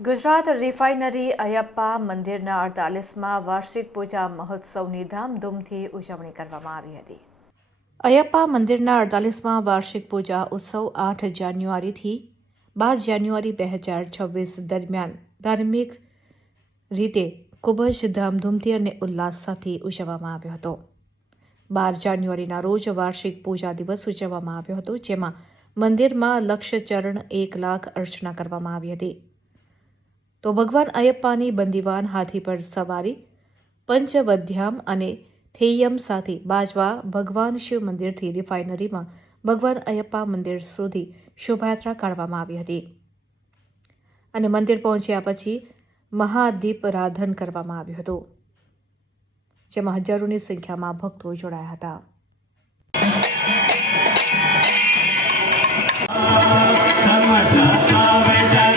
Gujarat refinery Ayyappa મંદિરના 48મા વાર્ષિક પૂજા મહોત્સવની ધામધૂમથી ઉજવણી કરવામાં આવી હતી. અયપ્પા મંદિરના 48મા વાર્ષિક પૂજા ઉત્સવ 8 જાન્યુઆરીથી 12 જાન્યુઆરી 2026 દરમિયાન ધાર્મિક રીતે ખૂબ જ ધામધૂમથી અને ઉલ્લાસ સાથે ઉજવવામાં આવ્યો હતો. 12 જાન્યુઆરીના રોજ વાર્ષિક પૂજા દિવસ ઉજવવામાં આવ્યો હતો, જેમાં મંદિરમાં લક્ષચરણ 1 લાખ અર્ચના કરવામાં આવી હતી. તો ભગવાન અયપ્પાની બંદીવાન હાથી પર સવારી, પંચવદ્યામ અને થેયમ સાથે બાજવા ભગવાન શિવ મંદિરથી રિફાઇનરીમાં ભગવાન અયપ્પા મંદિર સુધી શોભાયાત્રા કાઢવામાં આવી હતી અને મંદિર પહોંચ્યા પછી મહાદીપરાધન કરવામાં આવ્યું હતું, જેમાં હજારોની સંખ્યામાં ભક્તો જોડાયા હતા. ધર્મ